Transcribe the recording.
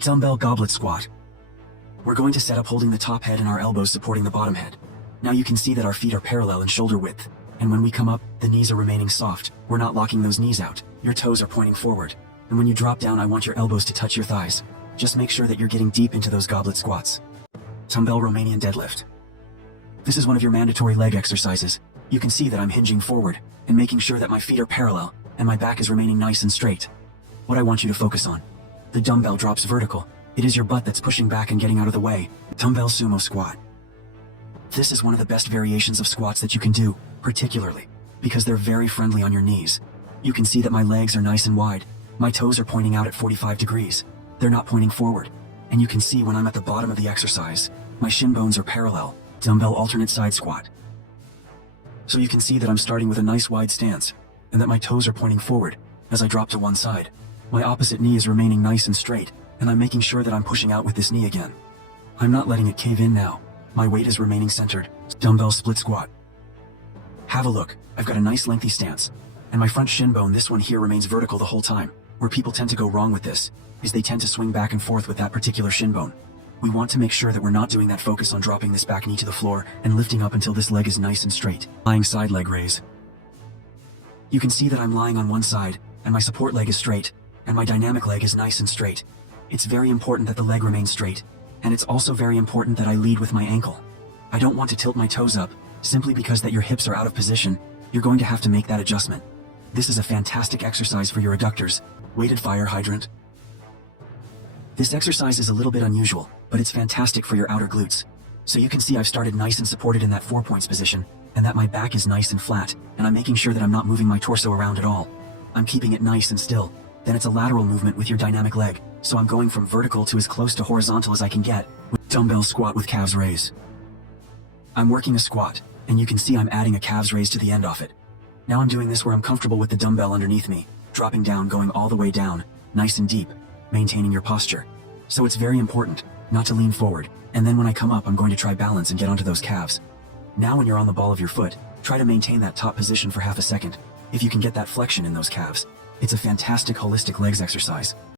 Dumbbell goblet squat. We're going to set up holding the top head and our elbows supporting the bottom head. Now you can see that our feet are parallel in shoulder width. And when we come up, the knees are remaining soft. We're not locking those knees out. Your toes are pointing forward. And when you drop down, I want your elbows to touch your thighs. Just make sure that you're getting deep into those goblet squats. Dumbbell Romanian deadlift. This is one of your mandatory leg exercises. You can see that I'm hinging forward and making sure that my feet are parallel and my back is remaining nice and straight. What I want you to focus on. The dumbbell drops vertical. It is your butt that's pushing back and getting out of the way. Dumbbell sumo squat. This is one of the best variations of squats that you can do, particularly because they're very friendly on your knees. You can see that my legs are nice and wide. My toes are pointing out at 45 degrees. They're not pointing forward. And you can see when I'm at the bottom of the exercise, my shin bones are parallel. Dumbbell alternate side squat. So you can see that I'm starting with a nice wide stance, and that my toes are pointing forward as I drop to one side. My opposite knee is remaining nice and straight, and I'm making sure that I'm pushing out with this knee again. I'm not letting it cave in now. My weight is remaining centered. Dumbbell split squat. Have a look. I've got a nice lengthy stance, and my front shin bone, this one here, remains vertical the whole time. Where people tend to go wrong with this is they tend to swing back and forth with that particular shin bone. We want to make sure that we're not doing that. Focus on dropping this back knee to the floor and lifting up until this leg is nice and straight. Lying side leg raise. You can see that I'm lying on one side, and my support leg is straight, and my dynamic leg is nice and straight. It's very important that the leg remains straight, and it's also very important that I lead with my ankle. I don't want to tilt my toes up, simply because that your hips are out of position. You're going to have to make that adjustment. This is a fantastic exercise for your adductors. Weighted fire hydrant. This exercise is a little bit unusual, but it's fantastic for your outer glutes. So you can see I've started nice and supported in that 4 points position, and that my back is nice and flat, and I'm making sure that I'm not moving my torso around at all. I'm keeping it nice and still. Then it's a lateral movement with your dynamic leg, so I'm going from vertical to as close to horizontal as I can get, with dumbbell squat with calves raise. I'm working a squat, and you can see I'm adding a calves raise to the end of it. Now I'm doing this where I'm comfortable with the dumbbell underneath me, dropping down, going all the way down, nice and deep, maintaining your posture. So it's very important not to lean forward, and then when I come up, I'm going to try balance and get onto those calves. Now when you're on the ball of your foot, try to maintain that top position for half a second. If you can get that flexion in those calves, it's a fantastic holistic legs exercise.